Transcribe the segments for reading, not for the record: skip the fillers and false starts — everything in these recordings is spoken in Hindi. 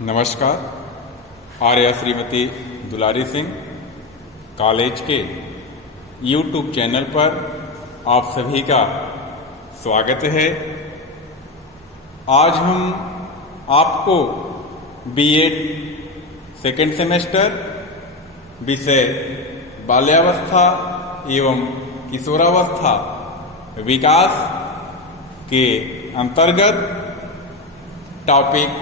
नमस्कार। आर्या श्रीमती दुलारी सिंह कॉलेज के YouTube चैनल पर आप सभी का स्वागत है। आज हम आपको बीएड सेकेंड सेमेस्टर विषय बाल्यावस्था एवं किशोरावस्था विकास के अंतर्गत टॉपिक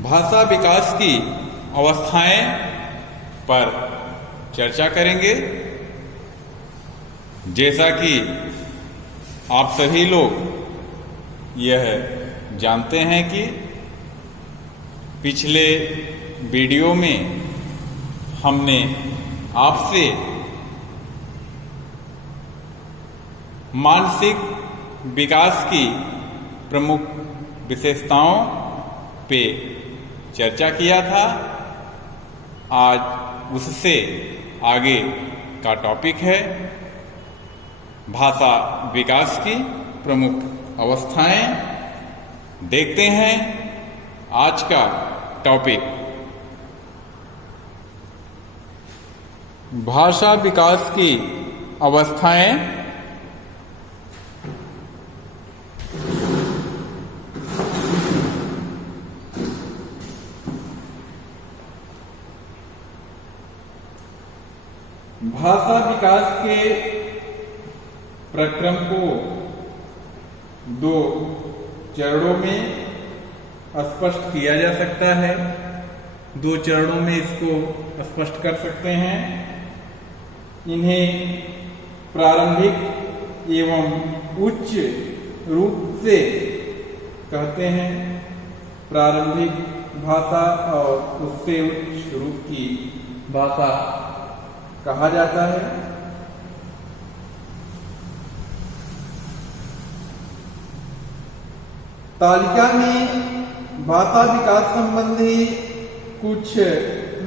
भाषा विकास की अवस्थाएं पर चर्चा करेंगे। जैसा कि आप सभी लोग यह जानते हैं कि पिछले वीडियो में हमने आपसे मानसिक विकास की प्रमुख विशेषताओं पे चर्चा किया था। आज उससे आगे का टॉपिक है भाषा विकास की प्रमुख अवस्थाएं। देखते हैं आज का टॉपिक भाषा विकास की अवस्थाएं। भाषा विकास के प्रक्रम को दो चरणों में स्पष्ट किया जा सकता है। दो चरणों में इसको स्पष्ट कर सकते हैं। इन्हें प्रारंभिक एवं उच्च रूप से कहते हैं। प्रारंभिक भाषा और उससे उच्च रूप की भाषा कहा जाता है। तालिका में भाषा विकास संबंधी कुछ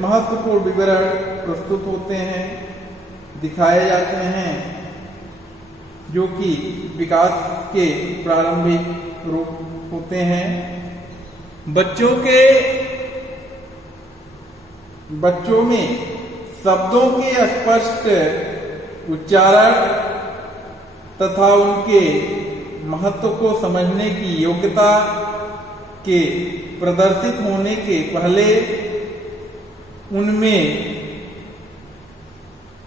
महत्वपूर्ण विवरण प्रस्तुत होते हैं, दिखाए जाते हैं, जो कि विकास के प्रारंभिक रूप होते हैं। बच्चों में शब्दों के स्पष्ट उच्चारण तथा उनके महत्व को समझने की योग्यता के प्रदर्शित होने के पहले उनमें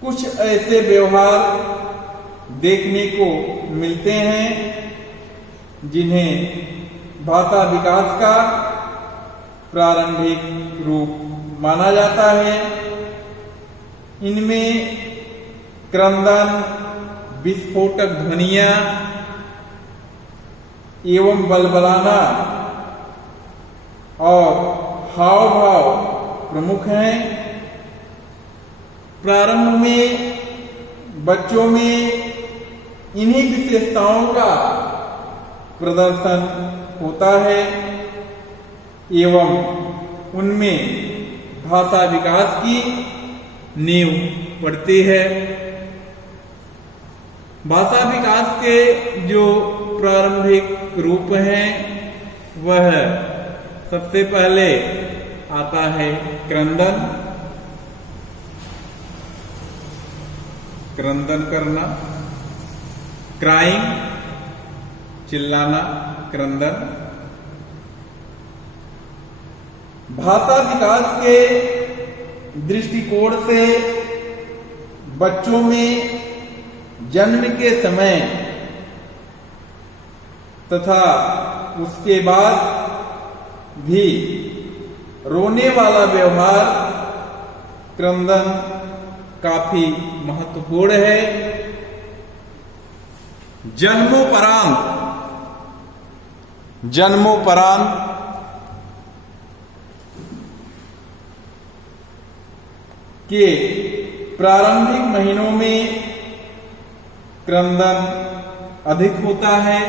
कुछ ऐसे व्यवहार देखने को मिलते हैं जिन्हें भाषा विकास का प्रारंभिक रूप माना जाता है। इनमें क्रंदन, विस्फोटक ध्वनियां एवं बलबलाना और हाव भाव प्रमुख हैं। प्रारंभ में बच्चों में इन्हीं विशेषताओं का प्रदर्शन होता है एवं उनमें भाषा विकास की नींव पड़ती है। भाषा विकास के जो प्रारंभिक रूप हैं वह सबसे पहले आता है क्रंदन। क्रंदन करना, क्राइंग, चिल्लाना, क्रंदन। भाषा विकास के दृष्टिकोण से बच्चों में जन्म के समय तथा उसके बाद भी रोने वाला व्यवहार क्रंदन काफी महत्वपूर्ण है। जन्मोपरांत के प्रारंभिक महीनों में क्रंदन अधिक होता है।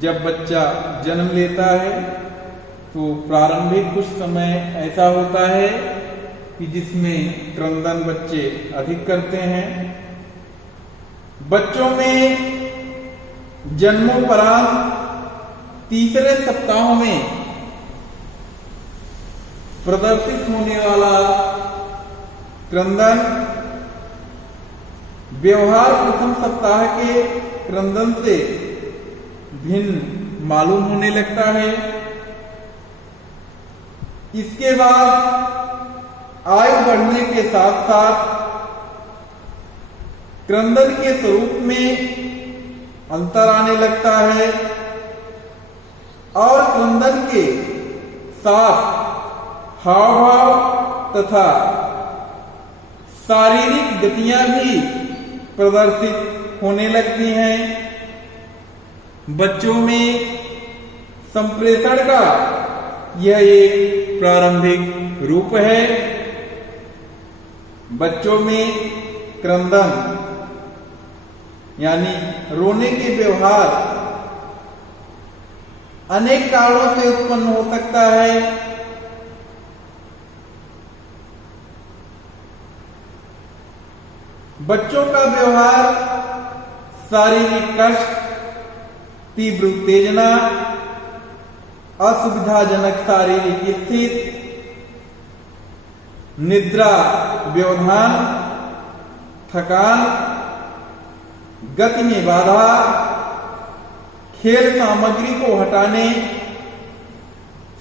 जब बच्चा जन्म लेता है तो प्रारंभिक कुछ समय ऐसा होता है कि जिसमें क्रंदन बच्चे अधिक करते हैं। बच्चों में जन्मोपरांत तीसरे सप्ताह में प्रदर्शित होने वाला क्रंदन व्यवहार प्रथम सप्ताह के क्रंदन से भिन्न मालूम होने लगता है। इसके बाद आयु बढ़ने के साथ साथ क्रंदन के स्वरूप में अंतर आने लगता है और क्रंदन के साथ हाव भाव तथा शारीरिक गतियां भी प्रदर्शित होने लगती हैं। बच्चों में संप्रेषण का यह एक प्रारंभिक रूप है। बच्चों में क्रंदन यानी रोने के व्यवहार अनेक कारणों से उत्पन्न हो सकता है। बच्चों का व्यवहार शारीरिक कष्ट, तीव्र उत्तेजना, असुविधाजनक शारीरिक स्थिति, निद्रा व्यवधान, थकान, गति में बाधा, खेल सामग्री को हटाने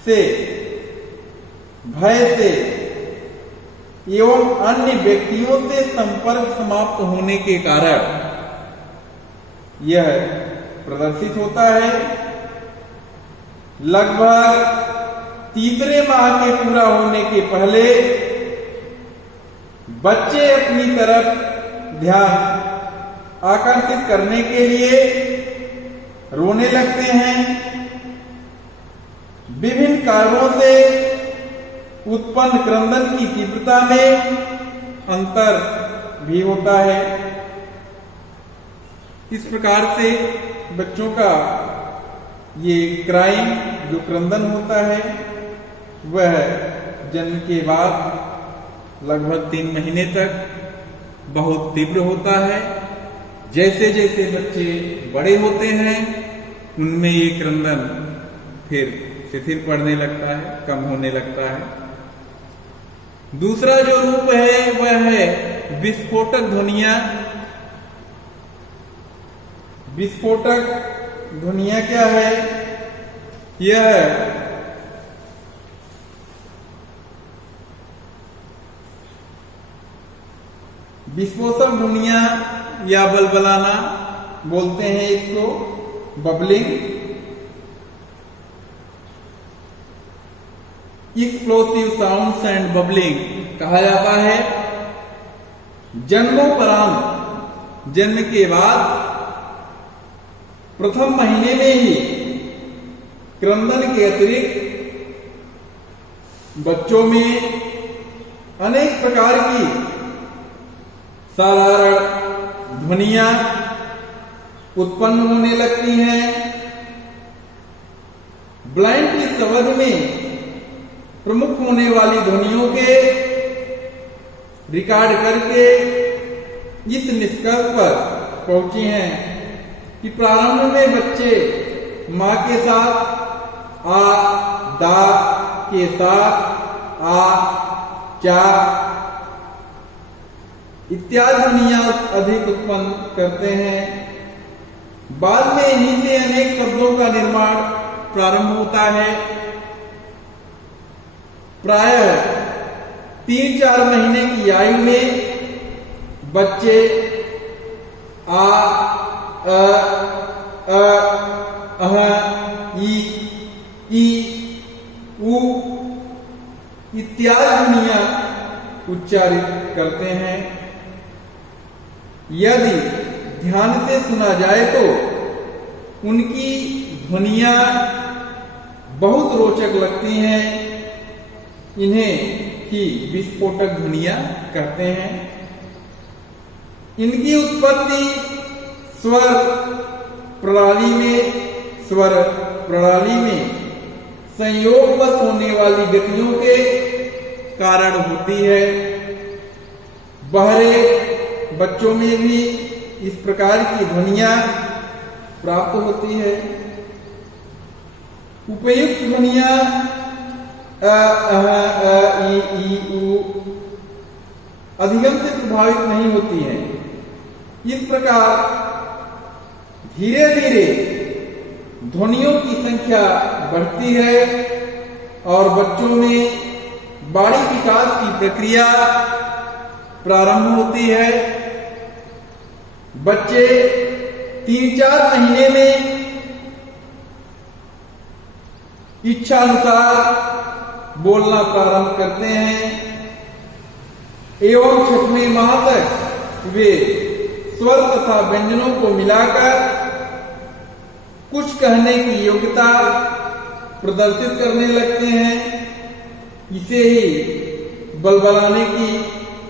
से, भय से एवं अन्य व्यक्तियों से संपर्क समाप्त होने के कारण यह प्रदर्शित होता है। लगभग तीसरे माह के पूरा होने के पहले बच्चे अपनी तरफ ध्यान आकर्षित करने के लिए रोने लगते हैं। विभिन्न कारणों से उत्पन्न क्रंदन की तीव्रता में अंतर भी होता है। इस प्रकार से बच्चों का ये क्राइम जो क्रंदन होता है वह जन्म के बाद लगभग 3 महीने तक बहुत तीव्र होता है। जैसे जैसे बच्चे बड़े होते हैं उनमें ये क्रंदन फिर शिथिल पड़ने लगता है, कम होने लगता है। दूसरा जो रूप है वह है विस्फोटक ध्वनियां। विस्फोटक ध्वनियां क्या है? यह विस्फोटक ध्वनियां या बलबलाना बोलते हैं इसको, bubbling. Explosive sounds and bubbling कहा जाता है। जन्मोपरांत, जन्म के बाद प्रथम महीने में ही क्रंदन के अतिरिक्त बच्चों में अनेक प्रकार की साधारण ध्वनियां उत्पन्न होने लगती हैं। ब्लाइंड की अवधि में प्रमुख होने वाली ध्वनियों के रिकॉर्ड करके इस निष्कर्ष पर पहुंचे हैं कि प्रारंभ में बच्चे मां के साथ आ, दा के साथ आ, चा इत्यादि ध्वनियां अधिक उत्पन्न करते हैं। बाद में इन्हीं से अनेक शब्दों का निर्माण प्रारंभ होता है। प्रायः 3-4 महीने की आयु में बच्चे आ, अह, ई, उ इत्यादि ध्वनियां उच्चारित करते हैं। यदि ध्यान से सुना जाए तो उनकी ध्वनियां बहुत रोचक लगती हैं। इन्हें ही विस्फोटक ध्वनियां कहते हैं। इनकी उत्पत्ति स्वर प्रणाली में संयोगवश होने वाली गतियों के कारण होती है। बहरे बच्चों में भी इस प्रकार की ध्वनियां प्राप्त होती है। उपयुक्त ध्वनियां अ, ई, ऊ अधिगम से प्रभावित नहीं होती हैं। इस प्रकार धीरे धीरे ध्वनियों की संख्या बढ़ती है और बच्चों में बाड़ी विकास की प्रक्रिया प्रारंभ होती है। बच्चे 3-4 महीने में इच्छा अनुसार बोलना प्रारंभ करते हैं एवं 6वें माह तक वे स्वर तथा व्यंजनों को मिलाकर कुछ कहने की योग्यता प्रदर्शित करने लगते हैं। इसे ही बलबलाने की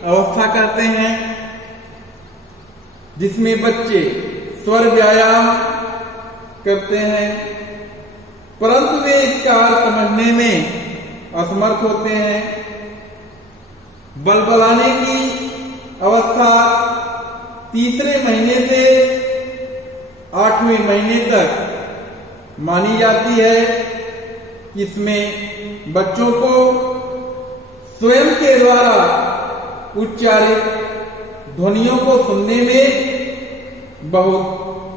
अवस्था कहते हैं, जिसमें बच्चे स्वर व्यायाम करते हैं, परंतु वे इसका अर्थ समझने में असमर्थ होते हैं। बलबलाने की अवस्था 3रे महीने से 8वें महीने तक मानी जाती है। इसमें बच्चों को स्वयं के द्वारा उच्चारित ध्वनियों को सुनने में बहुत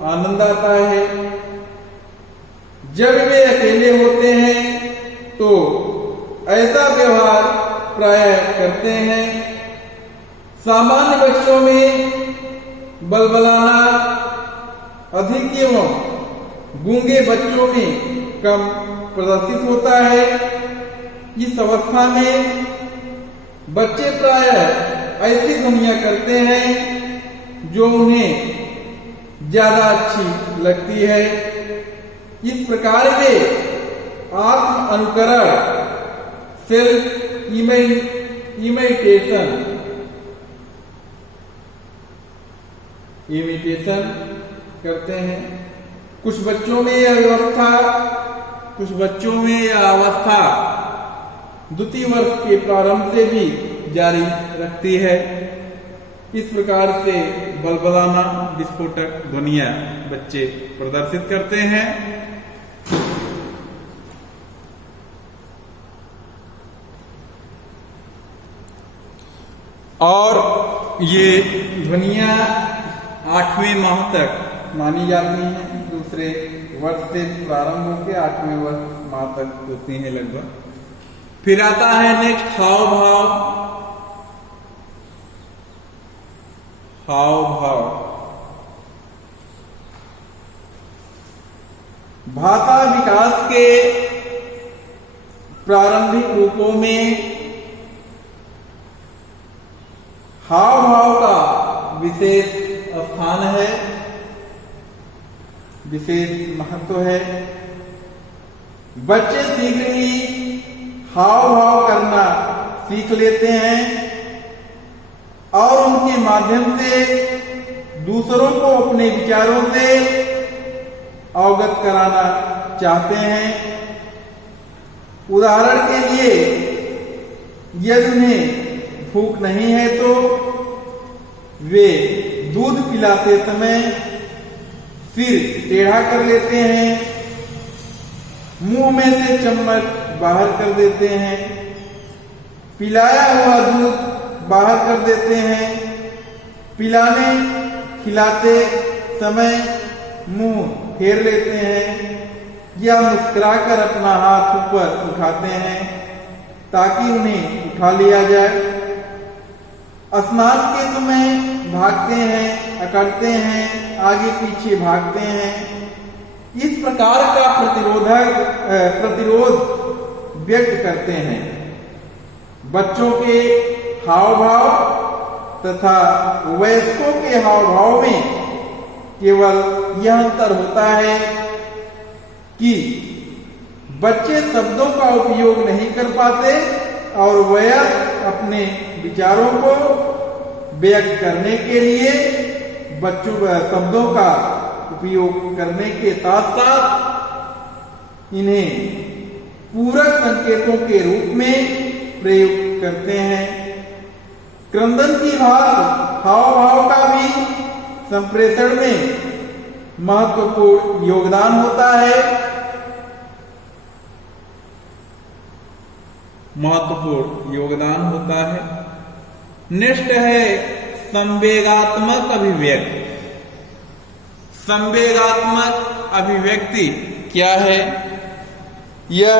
आनंद आता है। जब वे अकेले होते हैं तो ऐसा व्यवहार प्रायः करते हैं। सामान्य बच्चों में बलबलाना अधिक एवं गूंगे बच्चों में कम प्रदर्शित होता है। इस अवस्था में बच्चे प्रायः ऐसी ध्वनियां करते हैं जो उन्हें ज्यादा अच्छी लगती है। इस प्रकार वे आत्म अनुकरण सेल्फ इमिटेशन करते हैं। कुछ बच्चों में यह अवस्था द्वितीय वर्ष के प्रारंभ से भी जारी रखती है। इस प्रकार से बलबलाना विस्फोटक ध्वनियां बच्चे प्रदर्शित करते हैं। और ये ध्वनियां 8वें माह तक मानी जाती हैं। दूसरे वर्ष से प्रारंभ होकर 8वें माह तक होती हैं लगभग। फिर आता है नेक्स्ट हाव भाव। भाषा विकास के प्रारंभिक रूपों में हाव भाव का विशेष स्थान है, विशेष महत्व है। बच्चे शीघ्र ही हाव भाव करना सीख लेते हैं और उनके माध्यम से दूसरों को अपने विचारों से अवगत कराना चाहते हैं। उदाहरण के लिए यदि उन्हें भूख नहीं है तो वे दूध पिलाते समय सिर टेढ़ा कर लेते हैं, मुंह में से चम्मच बाहर कर देते हैं, पिलाया हुआ दूध बाहर कर देते हैं, खिलाते समय मुंह फेर लेते हैं या मुस्कुराकर अपना हाथ ऊपर उठाते हैं ताकि उन्हें उठा लिया जाए। स्नान के समय भागते हैं, अकड़ते हैं, आगे पीछे भागते हैं। इस प्रकार का प्रतिरोध व्यक्त करते हैं। बच्चों के हाव भाव तथा वयस्कों के हाव भाव में केवल यह अंतर होता है कि बच्चे शब्दों का उपयोग नहीं कर पाते और वयस्क अपने विचारों को व्यक्त करने के लिए शब्दों का उपयोग करने के साथ साथ इन्हें पूरक संकेतों के रूप में प्रयुक्त करते हैं। क्रंदन की भांति हाव भाव का भी संप्रेषण में महत्वपूर्ण योगदान होता है। नेक्स्ट है संवेगात्मक अभिव्यक्ति। संवेगात्मक अभिव्यक्ति क्या है? यह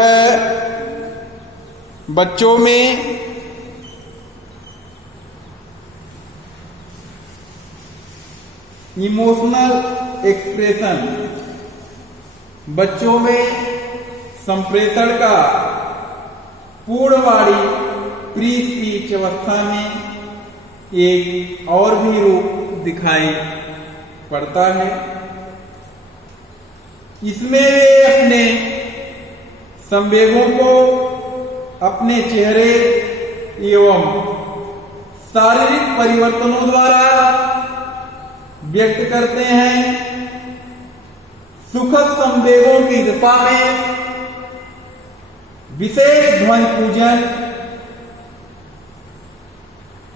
बच्चों में इमोशनल एक्सप्रेशन, बच्चों में संप्रेषण का पूर्णवाणी प्री स्पीच अवस्था में एक और भी रूप दिखाई पड़ता है। इसमें वे अपने संवेगों को अपने चेहरे एवं शारीरिक परिवर्तनों द्वारा व्यक्त करते हैं। सुखद संवेगों की दिशा में विशेष ध्वनि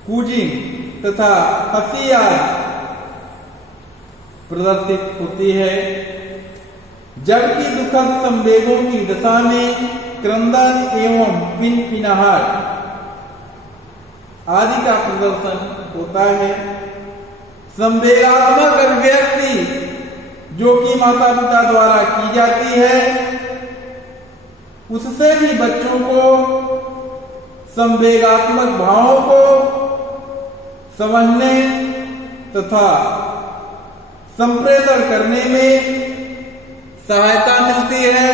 कूजिंग तथा हंसी प्रदर्शित होती है, जबकि दुखद संवेगों की दशा में क्रंदन एवं पिनपिनाहट आदि का प्रदर्शन होता है। संवेगात्मक अभिव्यक्ति जो कि माता पिता द्वारा की जाती है, उससे भी बच्चों को संवेगात्मक भावों को समझने तथा संप्रेषण करने में सहायता मिलती है।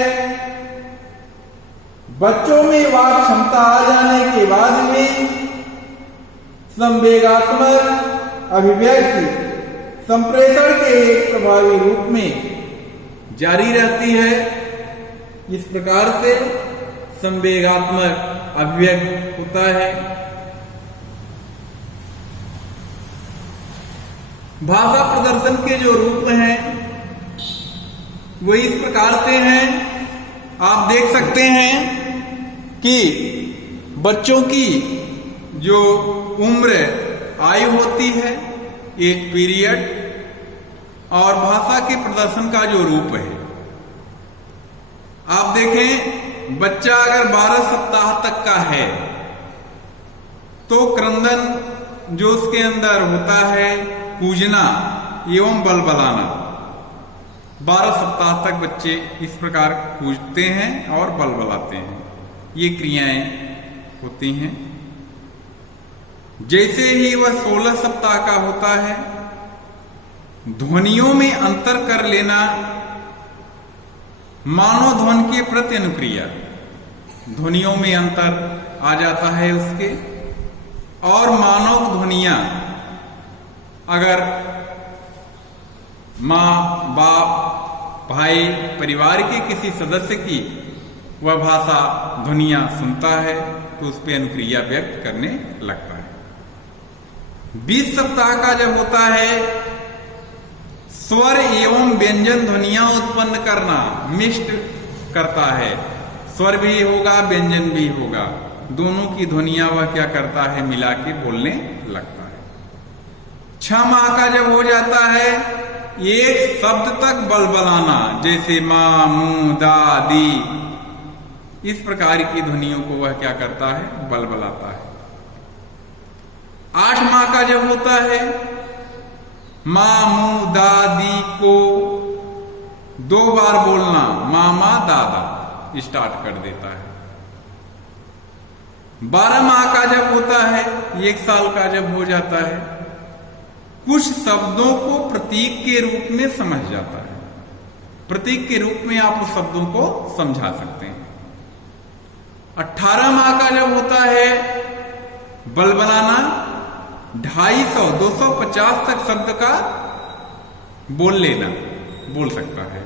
बच्चों में वाक क्षमता आ जाने के बाद में संवेगात्मक अभिव्यक्ति संप्रेषण के एक प्रभावी रूप में जारी रहती है। इस प्रकार से संवेगात्मक अभिव्यक्त होता है। भाषा प्रदर्शन के जो रूप हैं वो इस प्रकार से हैं। आप देख सकते हैं कि बच्चों की जो उम्र आयु होती है, एक पीरियड, और भाषा के प्रदर्शन का जो रूप है, आप देखें बच्चा अगर 12 सप्ताह तक का है तो क्रंदन जो उसके अंदर होता है, कूजना एवं बलबलाना, 12 सप्ताह तक बच्चे इस प्रकार कूजते हैं और बलबलाते हैं। ये क्रियाएं होती हैं। जैसे ही वह 16 सप्ताह का होता है, ध्वनियों में अंतर कर लेना, मानव ध्वनि के प्रति अनुक्रिया, ध्वनियों में अंतर आ जाता है उसके, और मानव ध्वनियां अगर माँ बाप भाई परिवार के किसी सदस्य की वह भाषा ध्वनियां सुनता है तो उस पर अनुक्रिया व्यक्त करने लगता है। 20 सप्ताह का जब होता है, स्वर एवं व्यंजन ध्वनियां उत्पन्न करना मिश्र करता है। स्वर भी होगा, व्यंजन भी होगा, दोनों की ध्वनियां वह क्या करता है, मिला के बोलने लगता है। 6 माह का जब हो जाता है, एक शब्द तक बलबलाना, जैसे मां, मुंह, दादी, इस प्रकार की ध्वनियों को वह क्या करता है, बलबलाता है। 8 माह का जब होता है, मां, मुंह, दादी को 2 बार बोलना, मामा, दादा स्टार्ट कर देता है। 12 माह का जब होता है, 1 साल का जब हो जाता है, कुछ शब्दों को प्रतीक के रूप में समझ जाता है। प्रतीक के रूप में आप उस शब्दों को समझा सकते हैं। 18 माह का जब होता है, बलबलाना 250, 250 तक शब्द का बोल सकता है।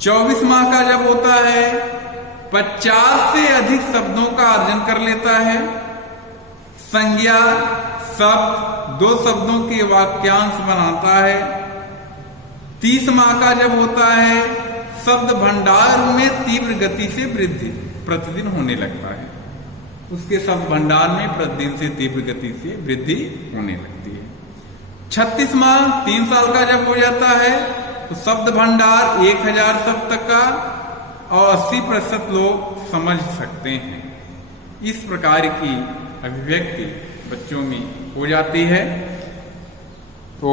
24 माह का जब होता है, 50 से अधिक शब्दों का अर्जन कर लेता है। संज्ञा, शब्द, 2 शब्दों के वाक्यांश बनाता है। 30 माह का जब होता है, शब्द भंडार में तीव्र गति से वृद्धि प्रतिदिन होने लगता है। उसके शब्द भंडार में प्रतिदिन से तीव्र गति से वृद्धि होने लगती है। 36वां 3 साल का जब हो जाता है तो शब्द भंडार 1000 शब्द तक का और 80% लोग समझ सकते हैं। इस प्रकार की अभिव्यक्ति बच्चों में हो जाती है। तो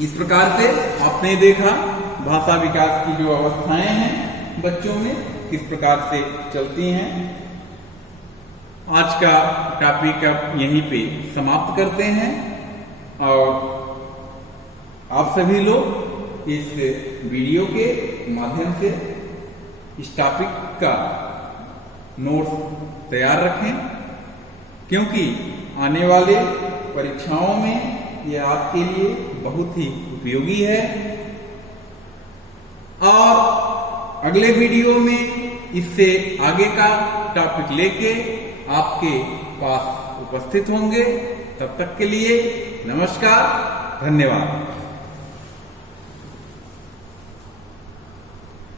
इस प्रकार से आपने देखा भाषा विकास की जो अवस्थाएं हैं बच्चों में किस प्रकार से चलती हैं। आज का टॉपिक अब यहीं पे समाप्त करते हैं और आप सभी लोग इस वीडियो के माध्यम से इस टॉपिक का नोट्स तैयार रखें, क्योंकि आने वाले परीक्षाओं में यह आपके लिए बहुत ही उपयोगी है। और अगले वीडियो में इससे आगे का टॉपिक लेके आपके पास उपस्थित होंगे। तब तक के लिए नमस्कार, धन्यवाद।